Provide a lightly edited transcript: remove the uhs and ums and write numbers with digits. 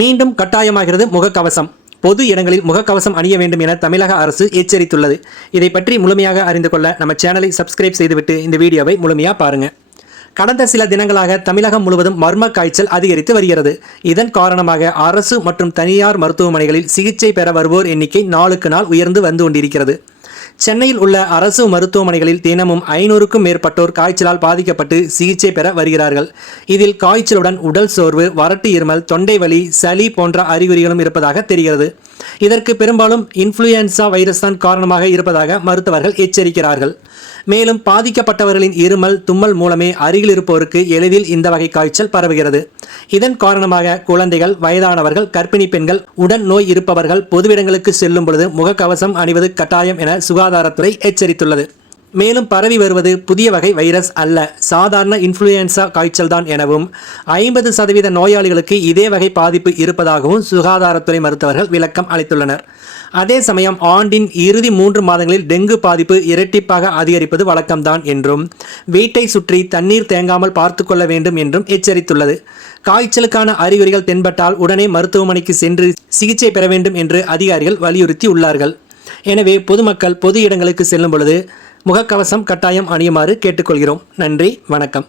மீண்டும் கட்டாயமாகிறது முகக்கவசம். பொது இடங்களில் முகக்கவசம் அணிய வேண்டும் என தமிழக அரசு எச்சரித்துள்ளது. இதை பற்றி முழுமையாக அறிந்து கொள்ள நம்ம சேனலை சப்ஸ்கிரைப் செய்துவிட்டு இந்த வீடியோவை முழுமையாக பாருங்க. கடந்த சில தினங்களாக தமிழகம் முழுவதும் மர்ம காய்ச்சல் அதிகரித்து வருகிறது. இதன் காரணமாக அரசு மற்றும் தனியார் மருத்துவமனைகளில் சிகிச்சை பெற வருவோர் எண்ணிக்கை நாளுக்கு நாள் உயர்ந்து வந்து கொண்டிருக்கிறது. சென்னையில் உள்ள அரசு மருத்துவமனைகளில் தினமும் 500க்கும் மேற்பட்டோர் காய்ச்சலால் பாதிக்கப்பட்டு சிகிச்சை பெற வருகிறார்கள். இதில் காய்ச்சலுடன் உடல் சோர்வு, வறட்டு இருமல், தொண்டை வலி, சளி போன்ற அறிகுறிகளும் இருப்பதாக தெரிகிறது. இதற்கு பெரும்பாலும் இன்ஃப்ளூயன்சா வைரஸ் தான் காரணமாக இருப்பதாக மருத்துவர்கள் எச்சரிக்கிறார்கள். மேலும் பாதிக்கப்பட்டவர்களின் இருமல், தும்மல் மூலமே அருகில் இருப்போருக்கு எளிதில் இந்த வகை காய்ச்சல் பரவுகிறது. இதன் காரணமாக குழந்தைகள், வயதானவர்கள், கர்ப்பிணி பெண்கள், உடன் நோய் இருப்பவர்கள் பொதுவிடங்களுக்கு செல்லும் பொழுது முகக்கவசம் அணிவது கட்டாயம் என சுகாதாரத்துறை எச்சரித்துள்ளது. மேலும் பரவி வருவது புதிய வகை வைரஸ் அல்ல, சாதாரண இன்ஃப்ளூயன்சா காய்ச்சல் தான் எனவும் 50% நோயாளிகளுக்கு இதே வகை பாதிப்பு இருப்பதாகவும் சுகாதாரத்துறை மருத்துவர்கள் விளக்கம் அளித்துள்ளனர். அதே சமயம் ஆண்டின் இறுதி 3 மாதங்களில் டெங்கு பாதிப்பு இரட்டிப்பாக அதிகரிப்பது வழக்கம்தான் என்றும் வீட்டை சுற்றி தண்ணீர் தேங்காமல் பார்த்து கொள்ள வேண்டும் என்றும் எச்சரித்துள்ளது. காய்ச்சலுக்கான அறிகுறிகள் தென்பட்டால் உடனே மருத்துவமனைக்கு சென்று சிகிச்சை பெற வேண்டும் என்று அதிகாரிகள் வலியுறுத்தி உள்ளார்கள். எனவே பொதுமக்கள் பொது இடங்களுக்கு செல்லும் பொழுது முகக்கவசம் கட்டாயம் அணியுமாறு கேட்டுக்கொள்கிறோம். நன்றி, வணக்கம்.